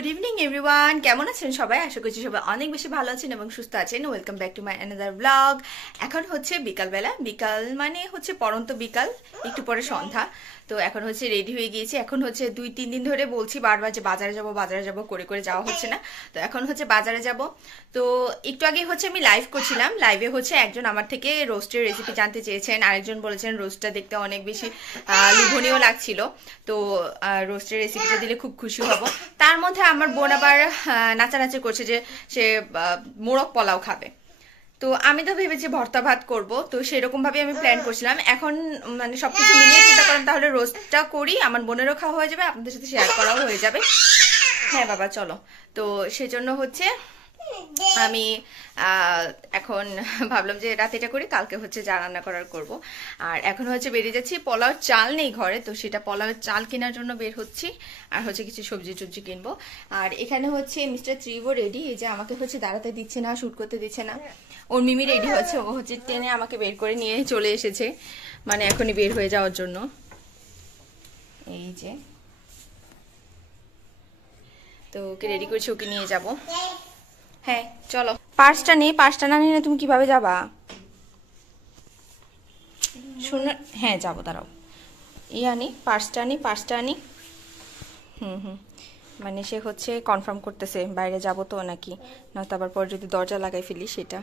Good evening everyone, কেমন আছেন সবাই? আশা করছি সবাই অনেক বেশি ভালো আছেন এবং সুস্থ আছেন। Welcome back to my another blog. এখন হচ্ছে বিকালবেলা, বিকাল মানে হচ্ছে পরন্ত বিকাল, একটু পরে সন্ধ্যা। তো এখন হচ্ছে রেডি হয়ে গিয়েছি। এখন হচ্ছে 2-3 দিন ধরে বলছি বারবার যে বাজারে যাব করে করে যাওয়া হচ্ছে না। তো এখন হচ্ছে বাজারে যাব। তো একটু আগে হচ্ছে আমি লাইভ করছিলাম। লাইভে হচ্ছে একজন আমার থেকে রোস্টের রেসিপি জানতে চেয়েছেন, আরেকজন বলেছেন রোস্টটা দেখতে অনেক বেশি লোভনীয় লাগছিল, তো রোস্টের রেসিপিটা দিলে খুব খুশি হব। তার মধ্যে আমার বোন আবার নাচানাচি করছে যে সে মোরগ পোলাও খাবে। তো আমি তো ভেবেছি ভর্তা ভাত করব, তো সেরকম ভাবে আমি প্ল্যান করছিলাম। এখন মানে সবকিছু মিলিয়ে চিন্তা করেন তাহলে রোস্টটা করি, আমার বোনেরও খাওয়া হয়ে যাবে, আপনাদের সাথে শেয়ার করাও হয়ে যাবে। হ্যাঁ বাবা চলো। তো সেজন্য হচ্ছে আমি এখন ভাবলাম যে রাতে এটা করি, কালকে হচ্ছে যা রান্না করার করব। আর এখন হচ্ছে বেরিয়ে যাচ্ছি, পোলাও চাল নেই ঘরে, তো সেটা পোলাওয়ের চাল কেনার জন্য বের হচ্ছি। আর হচ্ছে কিছু সবজি টবজি কিনবো। আর এখানে হচ্ছে মিস্টার ত্রিভো রেডি, এই যে আমাকে হচ্ছে দাঁড়াতে দিচ্ছে না, শুট করতে দিচ্ছে না। ওর মিমি রেডি হচ্ছে, ও হচ্ছে টেনে আমাকে বের করে নিয়ে চলে এসেছে, মানে এখনই বের হয়ে যাওয়ার জন্য। এই যে তো ওকে রেডি করছি, ওকে নিয়ে যাব। হ্যাঁ চলো। পার্সটা নেই, পার্সটা না নিলে তুমি কিভাবে যাবা? শুনো, হ্যাঁ যাবো, দাঁড়াও। আনি পার্সটা আনি। মানে সে হচ্ছে কনফার্ম করতেছে বাইরে যাব তো নাকি, নয়তো আবার পরে যদি দরজা লাগাই ফেলি সেটা।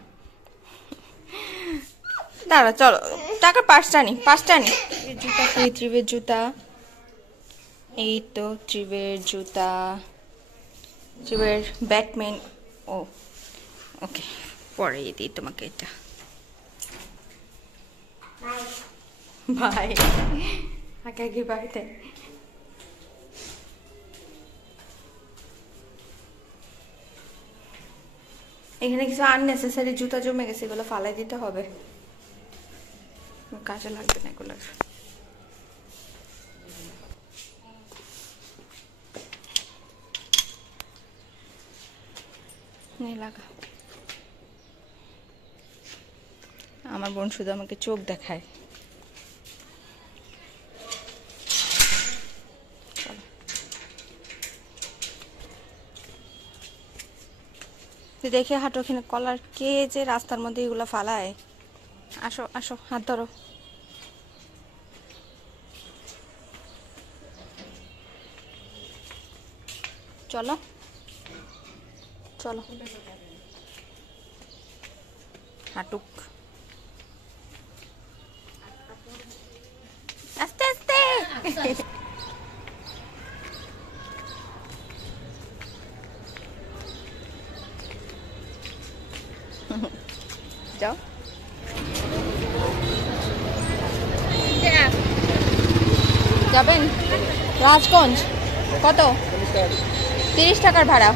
দাঁড়া চলো, টাকার পার্সটা আনি। জুতা কই? ত্রিবের জুতা, এই তো ত্রিবের জুতা, ত্রিবের ব্যাটম্যান। ও ওকে, পরে দিই তোমাকে এটা। বাই। আগে বাড়িতে এখানে কিছু আননেসেসারি জুতা জমে গেছে, এগুলো ফালাই দিতে হবে, কাজে লাগবে না এগুলোর। লাগা। আমার বোন শুধু আমাকে চোখ দেখায়। দেখে হাঁটো, এখানে কলার কে যে রাস্তার মধ্যে এগুলো ফালায়। আসো আসো, হাত ধরো। চলো চলো, হাঁটুক আস্তে আস্তে। যাও। যাবেন রাজগঞ্জ? কত? 30 টাকার ভাড়া।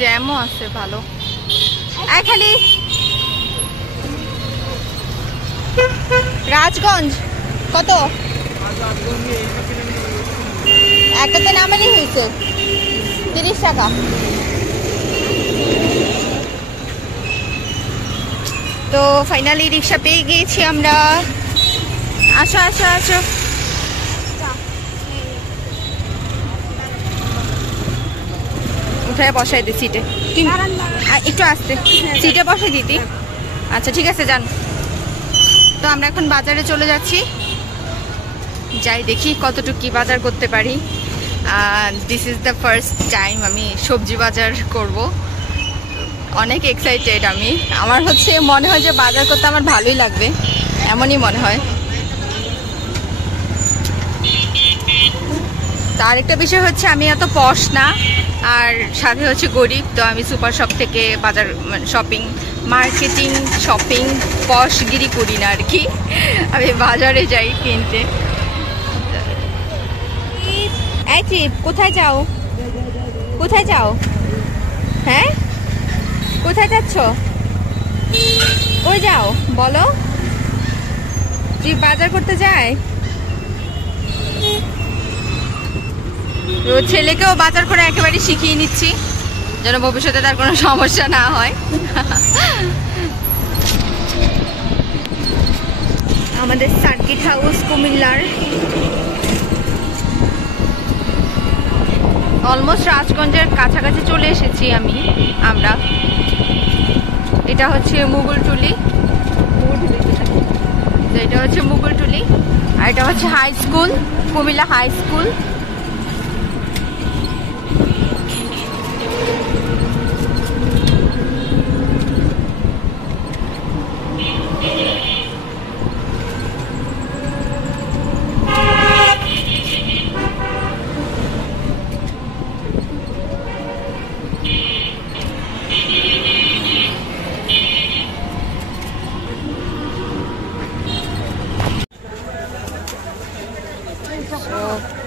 জ্যামও আছে ভালো। খালি রাজগঞ্জ কত? একটাতে নামানি হয়েছে 30 টাকা। তো ফাইনালি রিক্সা পেয়ে গিয়েছি আমরা। আসো আসো আসো, উঠায় বসাই দি সিটে। একটু আসতে, সিটে বসাই দিতি। আচ্ছা ঠিক আছে, যান। তো আমরা এখন বাজারে চলে যাচ্ছি, যাই দেখি কতটুকু কি বাজার করতে পারি। This is the first time আমি সবজি বাজার করব, অনেক এক্সাইটেড আমি। আমার হচ্ছে মনে হয় যে বাজার করতে আমার ভালোই লাগবে, এমনই মনে হয়। তার একটা বিষয় হচ্ছে আমি এত পশ না, আর সাথে হচ্ছে গরিব, তো আমি সুপার শপ থেকে বাজার শপিং, মার্কেটিং, শপিং পশগিরি করি না আর কি। আমি বাজারে যাই কিনতে। এই ট্রিপ কোথায় যাও? কোথায় যাও? হ্যাঁ কোথায় যাচ্ছ? কই যাও বলো? তুই বাজার করতে যায়? তো ছেলেকেও বাজার করে একেবারে শিখিয়ে নিচ্ছি যেন ভবিষ্যতে তার কোনো সমস্যা না হয়। আমাদের সার্কিট হাউস কুমিল্লার অলমোস্ট রাজগঞ্জের কাছাকাছি চলে এসেছি আমরা। এটা হচ্ছে মুগলটুলি, এটা হচ্ছে মুগলটুলি, আর এটা হচ্ছে high school, Comilla high school.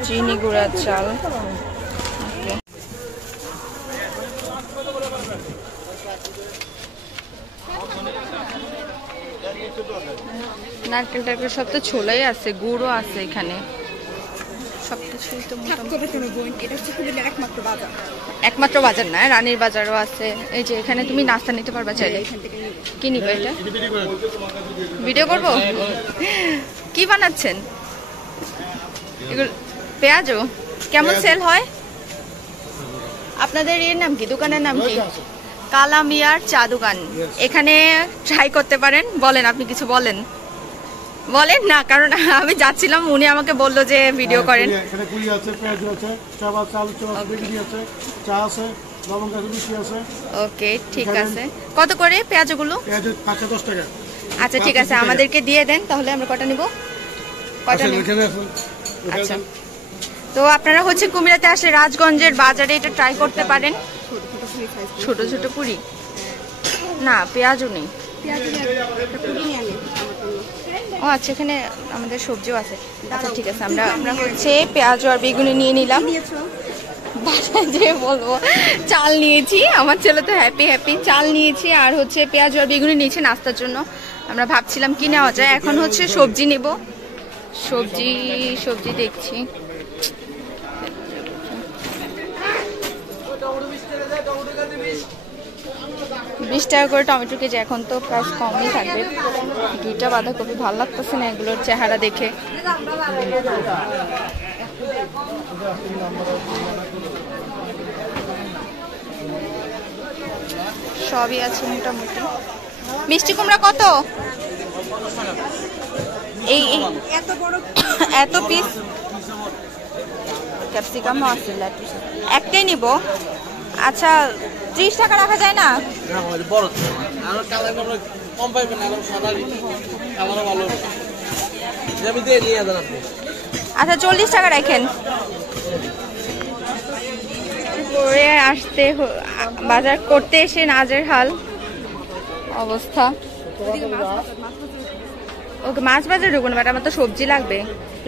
চিনি গুঁড়ার চাল, নারকেল টারকেল সব তো ছোলাই আছে, গুড়ও আছে এখানে, সবকিছুই তো একমাত্র বাজার না, রানীর বাজারও আছে। এই যে এখানে তুমি নাস্তা নিতে পারবা চাইলে। কি নিবে এটা? ভিডিও করবো? কি বানাচ্ছেন এগুলো? পেঁয়াজও কেমন সেল হয়? আপনাদের এর নাম কি, দোকানের নাম কি? কালামিয়ার চা দোকান। এখানে ট্রাই করতে পারেন। বলেন, আপনি কিছু বলেন না, কারণ আমি যাচ্ছিলাম, উনি আমাকে বললো যে ভিডিও করেন। ওকে, ঠিক আছে। কত করে পেঁয়াজগুলো? আচ্ছা ঠিক আছে, আমাদেরকে দিয়ে দেন তাহলে। আমরা কটা নিব? কটা নিব? আচ্ছা, তো আপনারা হচ্ছে কুমিল্লাতে আসলে রাজগঞ্জের বাজারে এটা ট্রাই করতে পারেন। ছোট ছোট পুরি না, পেঁয়াজও নেই। ও আচ্ছা, এখানে আমাদের সবজিও আছে। আচ্ছা ঠিক আছে, আমরা হচ্ছে পেঁয়াজ আর বেগুনি নিয়ে নিলাম। বাসায় যে বলবো চাল নিয়েছি, আমার ছেলে তো হ্যাপি। চাল নিয়েছি আর হচ্ছে পেঁয়াজ আর বেগুনি নিয়েছি নাস্তার জন্য। আমরা ভাবছিলাম কি নেওয়া যায়, এখন হচ্ছে সবজি নেব। সবজি দেখছি। $20 করে টমেটো কেজি। এখন তো প্রাইস কমই থাকবে। 2টা বাঁধাকপি ভালো লাগতেছে না এগুলোর চেহারা দেখে। সবই আছে মোটামুটি। মিষ্টি কুমড়া কত? এই এত পিস। ক্যাপসিকাম আছে, একটাই নিব। আচ্ছা, 30 টাকা রাখা যায় না? আচ্ছা 40 টাকা রাখেন। করে আসতে বাজার করতে এসে নাজের হাল অবস্থা। ওকে, মাছ বাজার ঢুকুন, বাট আমার তো সবজি লাগবে।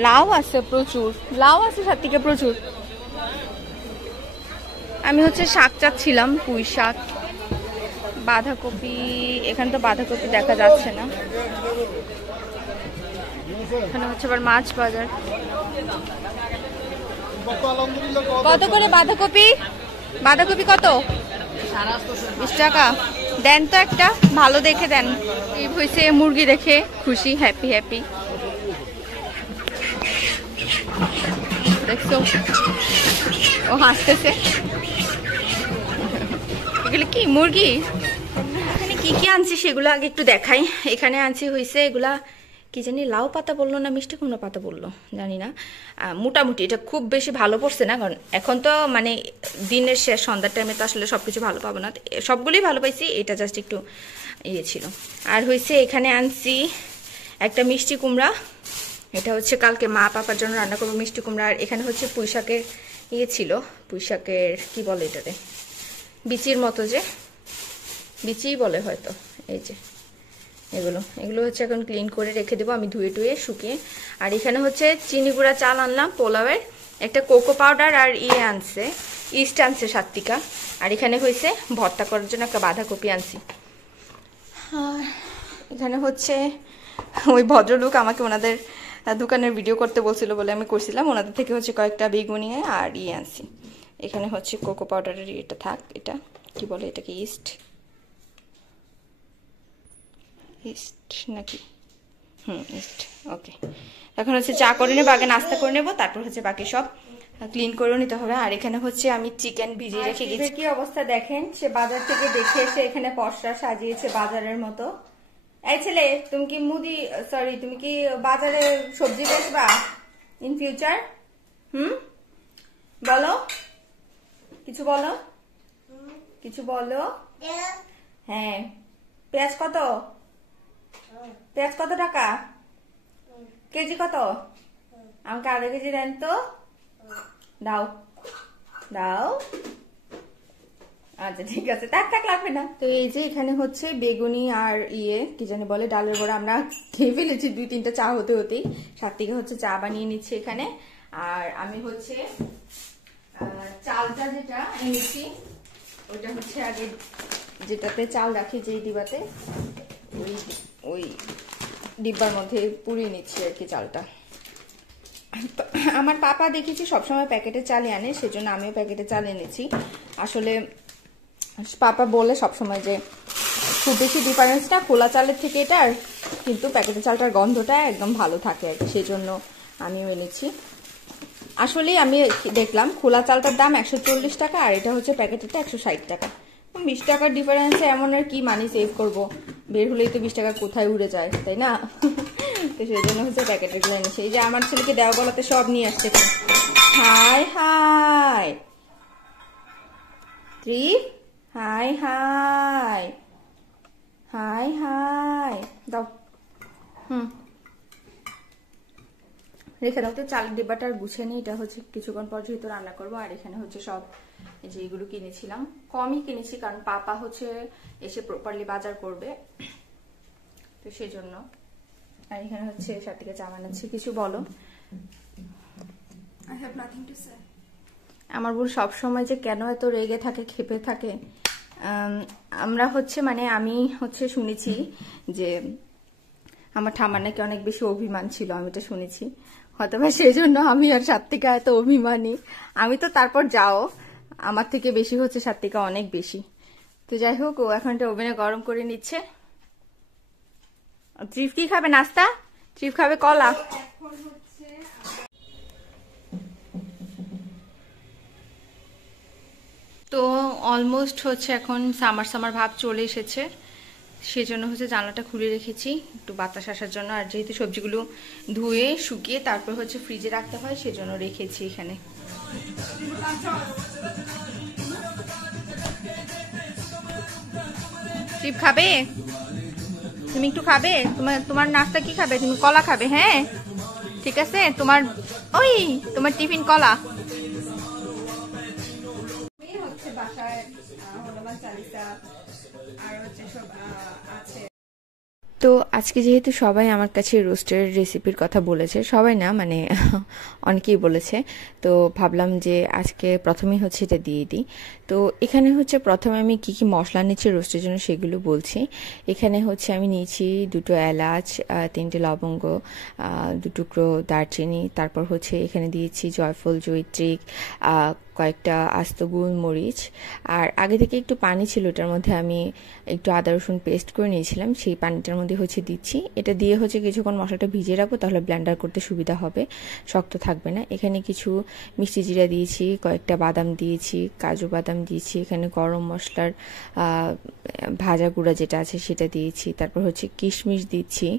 লাউ আছে প্রচুর, লাউ আছে সাথে প্রচুর। আমি হচ্ছে শাক চাচ্ছিলাম, পুঁই শাক। বাঁধাকপি, এখানে তো বাঁধাকপি দেখা যাচ্ছে না। এখানে হচ্ছে আবার মাছ বাজার। কত করে বাঁধাকপি? কত? 20 টাকা। দেন তো একটা ভালো দেখে দেন। এই হয়েছে মুরগি দেখে খুশি, হ্যাপি। দেখছো, ও হাসতেছে। এগুলো কি মুরগি? এখানে কি আনছি সেগুলো আগে একটু দেখাই। এখানে আনছি হয়েছে এগুলা কি জানি, লাউ পাতা বললো না মিষ্টি কুমড়া পাতা বললো, জানি না। মোটামুটি এটা খুব বেশি ভালো পড়ছে না, কারণ এখন তো মানে দিনের শেষ, সন্ধ্যার টাইমে তো আসলে সবকিছু ভালো পাবো না। সবগুলোই ভালো পাইছি, এটা জাস্ট একটু ইয়ে ছিল। আর হয়েছে এখানে আনছি একটা মিষ্টি কুমড়া। এটা হচ্ছে কালকে মা পাপার জন্য রান্না করবো মিষ্টি কুমড়া। আর এখানে হচ্ছে পুঁই শাকের ইয়ে ছিল, পুঁই শাকের কি বলে এটাতে, বিচির মতো, যে বিচিই বলে হয়তো। এই যে এগুলো হচ্ছে এখন ক্লিন করে রেখে দেবো আমি, ধুয়ে শুকিয়ে। আর এখানে হচ্ছে চিনি গুঁড়া চাল আনলাম পোলাওয়ের, একটা কোকো পাউডার আর আনছে ইস্ট আনছে 7 টাকা। আর এখানে হয়েছে ভর্তা করার জন্য একটা বাঁধাকপি আনছি। আর এখানে হচ্ছে ওই ভদ্রলোক আমাকে ওনাদের দোকানের ভিডিও করতে বলছিল বলে আমি করছিলাম, ওনাদের থেকে হচ্ছে কয়েকটা বেগুনি আর আনছি। এখানে হচ্ছে কোকো পাউডারের এটা থাক, এটা কি বলে এটাকে, ইস্ট নাকি, ইস্ট। ওকে, এখন হচ্ছে চা করে নেবো, আগে নাস্তা করে নেবো, তারপর হচ্ছে বাকি সব ক্লিন করেও নিতে হবে। আর এখানে হচ্ছে আমি চিকেন ভিজিয়ে রেখে গেছি। কি অবস্থা দেখেন, সে বাজার থেকে দেখে এসে এখানে পসরা সাজিয়েছে বাজারের মতো। এই ছেলে, তুমি কি তুমি কি বাজারে সবজি বেচবা ইন ফিউচার? বলো, কিছু বলো, কিছু বলো। হ্যাঁ, পেঁয়াজ কত, পেঁয়াজ কত টাকা কেজি, কত? আমাকে আধা কেজি দেন তো, দাও দাও। আচ্ছা ঠিক আছে, থাক লাগবে না। তো এই যে এখানে হচ্ছে বেগুনি আর কি জানি বলে, ডালের বড়া আমরা খেয়ে ফেলেছি 2-3টা চা হতে হতেই। সাত্বিকা হচ্ছে চা বানিয়ে নিচ্ছে এখানে। আর আমি হচ্ছে চালটা যেটা এনেছি ওইটা হচ্ছে আগে যেটাতে চাল রাখি, যেই ডিবাতে, ওই ডিব্বার মধ্যে পুড়িয়ে নিচ্ছি আর কি চালটা। আমার পাপা দেখেছি সবসময় প্যাকেটে চালই আনে, সেজন্য আমিও প্যাকেটে চাল এনেছি। আসলে পাপা বলে সবসময় যে খুব বেশি ডিফারেন্সটা খোলা চালের থেকে এটার, কিন্তু প্যাকেটের চালটার গন্ধটা একদম ভালো থাকে আর কি, সেজন্য আমিও এনেছি। আসলে আমি দেখলাম খোলা চালটার দাম 140 টাকা, আর এটা হচ্ছে প্যাকেটেরটা 160 টাকা। 20 টাকার ডিফারেন্সে এমন আর কি মানি সেভ করব, বের হলেই তো 20 টাকা কোথায় উড়ে যায়, তাই না? তো সেই জন্য হচ্ছে প্যাকেটের গুলো এনেছি। এই যে আমার ছেলেকে দেওয়া গলাতে সব নিয়ে আসছে। High high high high high high দাও, রেখে দাও তো। চালের ডিব্বাটা আর গুছিয়ে নিই, এটা হচ্ছে কিছুক্ষণ পর যেহেতু রান্না করবো। আর এখানে হচ্ছে সব এই যে এগুলো কিনেছিলাম, কমই কিনেছি কারণ পাপা হচ্ছে এসে প্রপারলি বাজার করবে, তো সেই জন্য। আর এখানে হচ্ছে সাথে চা বানাচ্ছি। কিছু বলো। I have nothing to say. আমার বোন সবসময় যে কেন এত রেগে থাকে, ক্ষেপে থাকে। আমরা হচ্ছে আমি হচ্ছে শুনেছি যে আমার ঠাম্মার নাকি অনেক বেশি অভিমান ছিল, আমি তো শুনেছি। হয়তো বা সেই জন্য আমি আর সাত্বিকা এত অভিমানী। আমি তো তারপর যাও, আমার থেকে বেশি হচ্ছে সাত্বিকা, অনেক বেশি। তো যাই হোক, ও এখন একটা ওভেনে গরম করে নিচ্ছে। চিফ কি খাবে নাস্তা? চিফ খাবে কলা। তো অলমোস্ট হচ্ছে এখন সামার ভাব চলে এসেছে, সেজন্য হচ্ছে জানলাটা খুলে রেখেছি একটু বাতাস আসার জন্য। আর যেহেতু সবজিগুলো ধুয়ে শুকিয়ে তারপর হচ্ছে ফ্রিজে রাখতে হয়, সেজন্য রেখেছি এখানে। চিপ খাবে? তুমি একটু খাবে? তোমার নাস্তা কি খাবে? তুমি কলা খাবে? হ্যাঁ ঠিক আছে, তোমার টিফিন কলা। বাসায় হনুমান চালিসা আর হচ্ছে সব আছে। তো আজকে যেহেতু সবাই আমার কাছে রোস্টের রেসিপির কথা বলেছে, সবাই না অনেকেই বলেছে, তো ভাবলাম যে আজকে প্রথমেই হচ্ছে এটা দিয়ে দিই। তো এখানে হচ্ছে প্রথমে আমি কি কি মশলা নিচ্ছি রোস্টের জন্য সেগুলো বলছি। এখানে হচ্ছে আমি নিয়েছি 2টো এলাচ, 3টে লবঙ্গ, 2 টুকরো দারচিনি, তারপর হচ্ছে এখানে দিয়েছি জয়ফল, জয়িত্রী, কয়েকটা আস্ত গোলমরিচ। আর আগে থেকে একটু পানি ছিল, এটার মধ্যে আমি একটু আদা রসুন পেস্ট করে নিয়েছিলাম, সেই পানিটার মধ্যে হচ্ছে দিচ্ছি। এটা দিয়ে হচ্ছে কিছুক্ষণ মশলাটা ভিজিয়ে রাখবো, তাহলে ব্লেন্ডার করতে সুবিধা হবে, শক্ত থাকবে না। এখানে কিছু মিষ্টি জিরা দিয়েছি, কয়েকটা বাদাম দিয়েছি, কাজু বাদাম দিয়েছি, এখানে গরম মশলার ভাজা গুঁড়া যেটা আছে সেটা দিয়েছি, তারপর হচ্ছে কিশমিশ দিচ্ছি,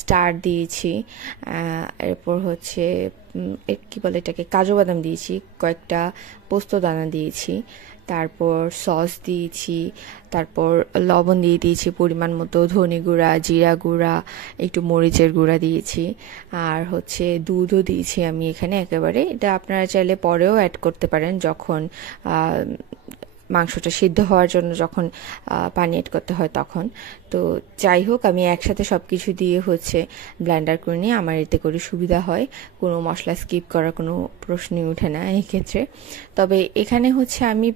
স্টার দিয়েছি, এরপর হচ্ছে কি বলে এটাকে, কাজু বাদাম দিয়েছি, কয়েকটা পোস্ত দানা দিয়েছি, তারপর সস দিয়েছি, তারপর লবণ দিয়ে দিয়েছি পরিমাণ মতো, ধনে গুঁড়া, জিরা গুঁড়া, একটু মরিচের গুঁড়া দিয়েছি, আর হচ্ছে দুধও দিয়েছি আমি এখানে একেবারে। এটা আপনারা চাইলে পরেও অ্যাড করতে পারেন যখন মাংসটা সিদ্ধ হওয়ার জন্য যখন পানি অ্যাড করতে হয় তখন। তো যাই হোক, আমি একসাথে সব কিছু দিয়ে হচ্ছে ব্লেন্ডার করে নিয়ে আমার এতে করে সুবিধা হয়, কোনো মশলা স্কিপ করার কোনো প্রশ্নই ওঠে না এই ক্ষেত্রে। তবে এখানে হচ্ছে আমি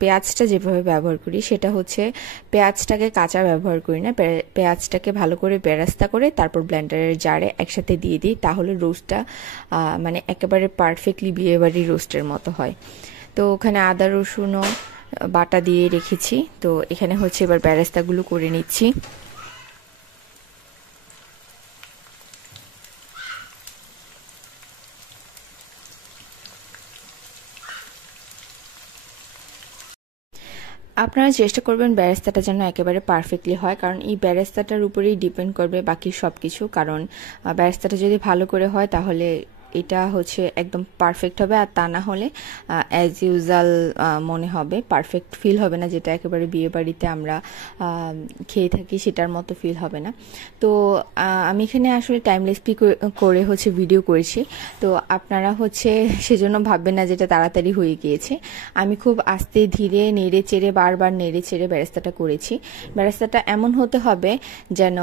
পেঁয়াজটা যেভাবে ব্যবহার করি সেটা হচ্ছে পেঁয়াজটাকে কাঁচা ব্যবহার করি না, পেঁয়াজটাকে ভালো করে বেরেস্তা করে তারপর ব্লেন্ডারের জারে একসাথে দিয়ে দিই, তাহলে রোস্টটা মানে একেবারে পারফেক্টলি বিয়েবাড়ির রোস্টের মতো হয়। তো ওখানে আদা রসুনও বাটা দিয়ে রেখেছি। তো এখানে হচ্ছে এবার বেরেস্তাগুলো করে নিচ্ছি। আপনারা চেষ্টা করবেন বেরেস্তাটা যেন একেবারে পারফেক্টলি হয়, কারণ এই বেরেস্তাটার উপরেই ডিপেন্ড করবে বাকি সব কিছু। কারণ বেরেস্তাটা যদি ভালো করে হয় তাহলে এটা হচ্ছে একদম পারফেক্ট হবে, আর তা না হলে অ্যাজ ইউজুয়াল মনে হবে, পারফেক্ট ফিল হবে না, যেটা একেবারে বিয়ে বাড়িতে আমরা খেয়ে থাকি সেটার মতো ফিল হবে না। তো আমি এখানে আসলে টাইমলেসলি করে হচ্ছে ভিডিও করেছি, তো আপনারা হচ্ছে সেজন্য ভাববেন না যেটা তাড়াতাড়ি হয়ে গিয়েছে। আমি খুব আস্তে ধীরে নেড়ে চেড়ে বারবার নেড়ে চেড়ে বেরেস্তাটা করেছি। বেরেস্তাটা এমন হতে হবে যেন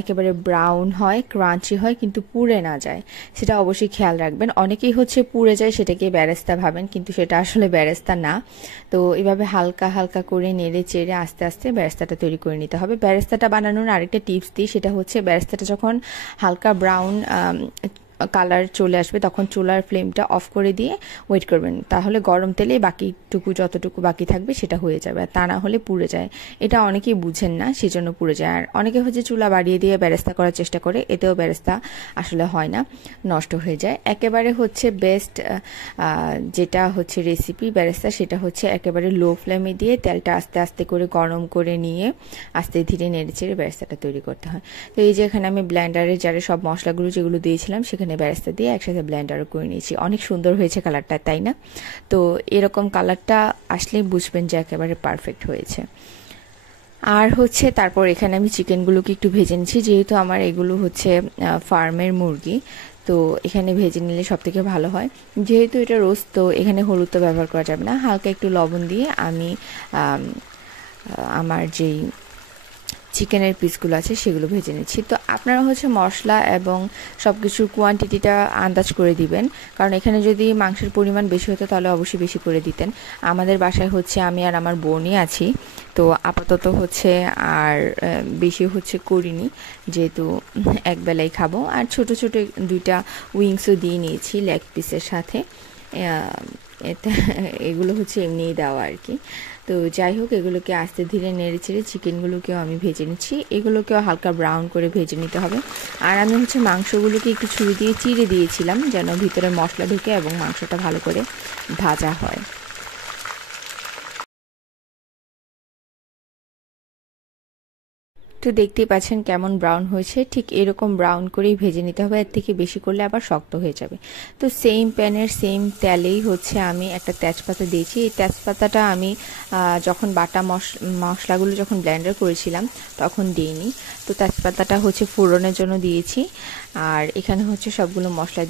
একেবারে ব্রাউন হয়, ক্রাঞ্চি হয়, কিন্তু পুড়ে না যায়, সেটা অবশ্যই খেয়াল রাখবেন। অনেকেই হচ্ছে পুড়ে যায় সেটাকে বেরেস্তা ভাবেন, কিন্তু সেটা আসলে বেরেস্তা না। তো এভাবে হালকা হালকা করে নেড়ে চেড়ে আস্তে আস্তে বেরেস্তাটা তৈরি করে নিতে হবে। বেরেস্তাটা বানানোর আরেকটা টিপস দিই, সেটা হচ্ছে বেরেস্তাটা যখন হালকা ব্রাউন কালার চলে আসবে তখন চুলার ফ্লেমটা অফ করে দিয়ে ওয়েট করবেন, তাহলে গরম তেলে বাকিটুকু যতটুকু বাকি থাকবে সেটা হয়ে যাবে, আর তা না হলে পুড়ে যায়। এটা অনেকেই বুঝেন না, সেজন্য পুড়ে যায়। আর অনেকে হচ্ছে চুলা বাড়িয়ে দিয়ে বেরেস্তা করার চেষ্টা করে, এতেও বেরেস্তা আসলে হয় না, নষ্ট হয়ে যায়। একেবারে হচ্ছে বেস্ট যেটা হচ্ছে রেসিপি বেরেস্তা, সেটা হচ্ছে একেবারে লো ফ্লেমে দিয়ে তেলটা আস্তে আস্তে করে গরম করে নিয়ে আস্তে ধীরে নেড়ে চেড়ে বেরেস্তাটা তৈরি করতে হয়। তো এই যে এখানে আমি ব্লেন্ডারে যারা সব মশলাগুলো যেগুলো দিয়েছিলাম সেখানে বেরেস্তা দিয়ে একসাথে ব্লেন্ডারও করে নিয়েছি। অনেক সুন্দর হয়েছে কালারটা, তাই না? তো এরকম কালারটা আসলেই বুঝবেন যে একেবারে পারফেক্ট হয়েছে। আর হচ্ছে তারপর এখানে আমি চিকেনগুলোকে একটু ভেজে নিচ্ছি, যেহেতু আমার এগুলো হচ্ছে ফার্মের মুরগি, তো এখানে ভেজে নিলে সব থেকে ভালো হয়। যেহেতু এটা রোস্ট, তো এখানে হলুদ তো ব্যবহার করা যাবে না, হালকা একটু লবণ দিয়ে আমি আমার যেই চিকেনের পিসগুলো আছে সেগুলো ভেজে নিচ্ছি। তো আপনারা হচ্ছে মশলা এবং সব কিছুর কোয়ান্টিটিটা আন্দাজ করে দিবেন, কারণ এখানে যদি মাংসের পরিমাণ বেশি হতো তাহলে অবশ্যই বেশি করে দিতেন। আমাদের বাসায় হচ্ছে আমি আর আমার বোনই আছি, তো আপাতত হচ্ছে আর বেশি হচ্ছে করিনি, যেহেতু একবেলাই খাবো। আর ছোট ছোট দুইটা উইংসও দিয়ে নিয়েছি লেগ পিসের সাথে, এতে এগুলো হচ্ছে এমনিই দেওয়া আর কি। তো যাই হোক, এগুলোকে আস্তে ধীরে নেড়ে চেড়ে চিকেনগুলোকেও আমি ভেজে নিচ্ছি, এগুলোকেও হালকা ব্রাউন করে ভেজে নিতে হবে। আর আমি হচ্ছে মাংসগুলোকে একটু ছুরি দিয়ে চিড়ে দিয়েছিলাম যেন ভিতরে মশলা ঢুকে এবং মাংসটা ভালো করে ভাজা হয়। তো দেখতেই পাচ্ছেন কেমন ব্রাউন হয়েছে, ঠিক এরকম ব্রাউন করেই ভেজে নিতে হবে, এর থেকে বেশি করলে আবার শক্ত হয়ে যাবে। তো সেম প্যানের সেম তেলেই হচ্ছে আমি একটা তেজপাতা দিয়েছি। এই তেজপাতাটা আমি যখন বাটা মশলাগুলো যখন ব্লেন্ডার করেছিলাম তখন দিইনি, তো তেজপাতাটা হচ্ছে ফোড়নের জন্য দিয়েছি। আর এখানে হচ্ছে সবগুলো মশলা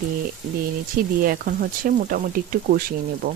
দিয়ে নিচ্ছি, দিয়ে এখন হচ্ছে মোটামুটি একটু কষিয়ে নেব।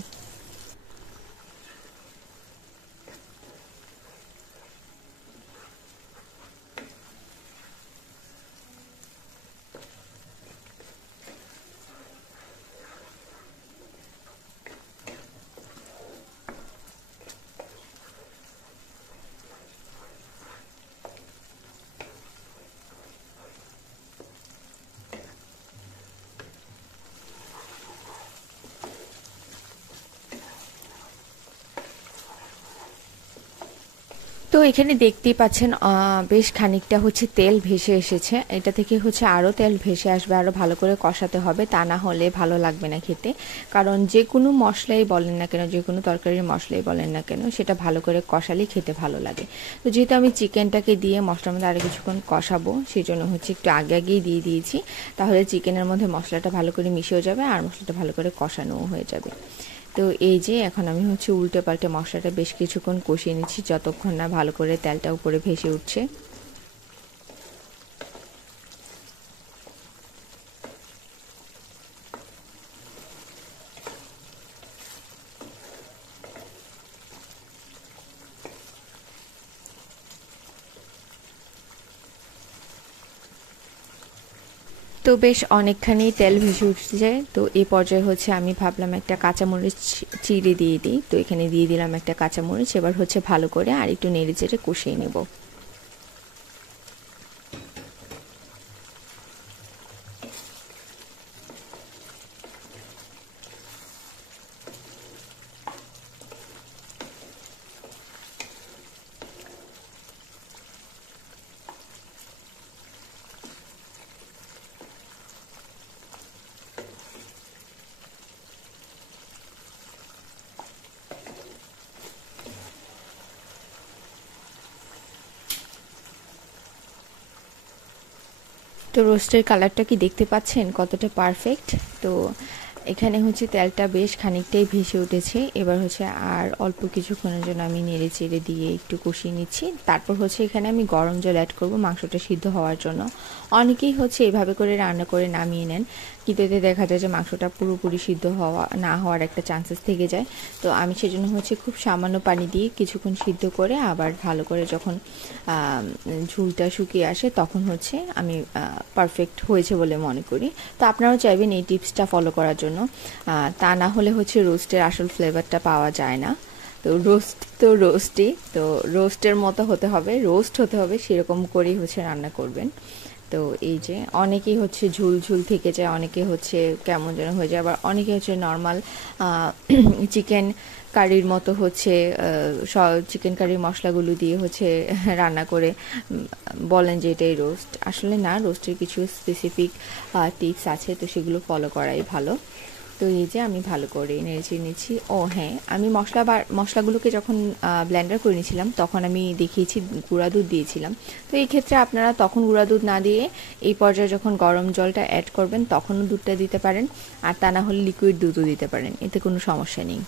তো এখানে দেখতেই পাচ্ছেন বেশ খানিকটা হচ্ছে তেল ভেসে এসেছে, এটা থেকে হচ্ছে আরও তেল ভেসে আসবে, আরও ভালো করে কষাতে হবে, তা না হলে ভালো লাগবে না খেতে। কারণ যে কোনো মশলাই বলেন না কেন, যে কোনো তরকারির মশলাই বলেন না কেন, সেটা ভালো করে কষালেই খেতে ভালো লাগে। তো যেহেতু আমি চিকেনটাকে দিয়ে মশলার মধ্যে আরও কিছুক্ষণ কষাবো, সেই জন্য হচ্ছে একটু আগে আগেই দিয়ে দিয়েছি, তাহলে চিকেনের মধ্যে মশলাটা ভালো করে মিশেও যাবে আর মশলাটা ভালো করে কষানোও হয়ে যাবে। তো এই যে এখন আমি হচ্ছে উল্টে পাল্টে মশলাটা বেশ কিছুক্ষণ কষিয়ে নিচ্ছি, যতক্ষণ না ভালো করে তেলটা উপরে ভেসে উঠছে। তো বেশ অনেকখানি তেল ভেসে উঠছে। তো এই পর্যায়ে হচ্ছে আমি ভাবলাম একটা কাঁচামরিচ চিড়ে দিয়ে দিই। তো এখানে দিয়ে দিলাম একটা কাঁচামরিচ। এবার হচ্ছে ভালো করে আর একটু নেড়ে চেড়ে কষিয়ে নেব। তো রোস্টের কালারটা কি দেখতে পাচ্ছেন কতটা পারফেক্ট। তো এখানে হচ্ছে তেলটা বেশ খানিকটাই ভেসে উঠেছে। এবার হচ্ছে আর অল্প কিছুক্ষণের জন্য আমি নেড়ে চেড়ে দিয়ে একটু কষিয়ে নিচ্ছি। তারপর হচ্ছে এখানে আমি গরম জল অ্যাড করব মাংসটা সিদ্ধ হওয়ার জন্য। অনেকেই হচ্ছে এভাবে করে রান্না করে নামিয়ে নেন, কিন্তু এতে দেখা যায় যে মাংসটা পুরোপুরি সিদ্ধ না হওয়ার একটা চান্সেস থেকে যায়। তো আমি সেজন্য হচ্ছে খুব সামান্য পানি দিয়ে কিছুক্ষণ সিদ্ধ করে আবার ভালো করে যখন ঝোলটা শুকিয়ে আসে তখন হচ্ছে আমি পারফেক্ট হয়েছে বলে মনে করি। তো আপনারাও চাইবেন এই টিপসটা ফলো করার জন্য। তা না হলে হচ্ছে রোস্টের আসল ফ্লেভারটা পাওয়া যায় না। তো রোস্টই তো রোস্টের মতো হতে হবে, রোস্ট হতে হবে, সেরকম করেই হচ্ছে রান্না করবেন। তো এই যে অনেকেই হচ্ছে ঝুল ঝুল থেকে যায়, অনেকে হচ্ছে কেমন যেন হয়ে যায়, আবার অনেকে হচ্ছে নর্মাল চিকেন কারির মতো হচ্ছে চিকেন কারির মশলাগুলো দিয়ে হচ্ছে রান্না করে বলেন যে এটাই রোস্ট। আসলে না, রোস্টের কিছু স্পেসিফিক টিপস আছে, তো সেগুলো ফলো করাই ভালো। তো এই যে আমি ভালো করে নেড়ে নিচ্ছি। ও হ্যাঁ, আমি মশলাগুলোকে যখন ব্লেন্ডার করে নিয়েছিলাম তখন আমি দেখিয়েছি গুঁড়া দুধ দিয়েছিলাম। তো এই ক্ষেত্রে আপনারা তখন গুঁড়া দুধ না দিয়ে এই পর্যায়ে যখন গরম জলটা অ্যাড করবেন তখনও দুধটা দিতে পারেন, আর তা না হলে লিকুইড দুধও দিতে পারেন, এতে কোনো সমস্যা নেই।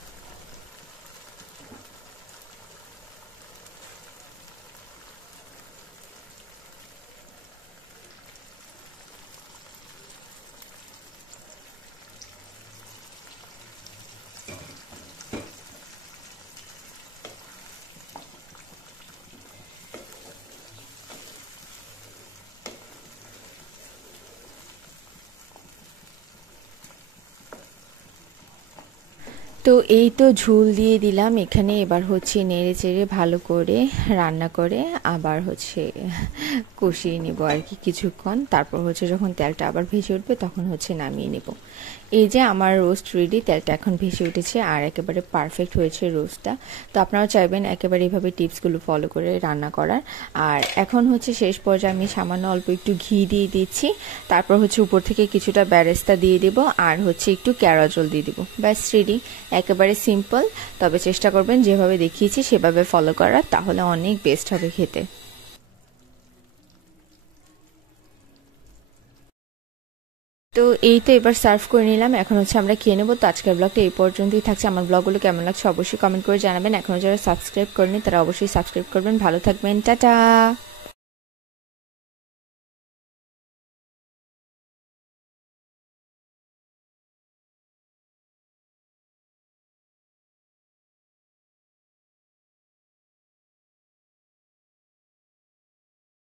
তো এই তো ঝোল দিয়ে দিলাম এখানে। এবার হচ্ছে নেড়ে চেড়ে ভালো করে রান্না করে আবার হচ্ছে কষিয়ে নিব আর কি কিছুক্ষণ। তারপর হচ্ছে যখন তেলটা আবার ভেসে উঠবে তখন হচ্ছে নামিয়ে নেব। এই যে আমার রোস্ট রেডি, তেলটা এখন ভেসে উঠেছে আর একেবারে পারফেক্ট হয়েছে রোস্টটা। তো আপনারাও চাইবেন একেবারে এইভাবে টিপসগুলো ফলো করে রান্না করার। আর এখন হচ্ছে শেষ পর্যায়ে আমি সামান্য অল্প একটু ঘি দিয়ে দিচ্ছি। তারপর হচ্ছে উপর থেকে কিছুটা বেরেস্তা দিয়ে দেব আর হচ্ছে একটু কেওড়া জল দিয়ে দেবো। ব্যাস রেডি। একেবারে সিম্পল, তবে চেষ্টা করবেন যেভাবে দেখিয়েছি সেভাবে ফলো করার, তাহলে অনেক বেস্ট হবে খেতে। তো এই তো এবার সার্ভ করে নিলাম, এখন হচ্ছে আমরা খেয়ে নেবো। তো আজকের ব্লগটা এই পর্যন্তই থাকছে। আমার ব্লগগুলো কেমন লাগছে অবশ্যই কমেন্ট করে জানাবেন। এখনো যারা সাবস্ক্রাইব করেনি তারা অবশ্যই সাবস্ক্রাইব করবেন। ভালো থাকবেন, টাটা।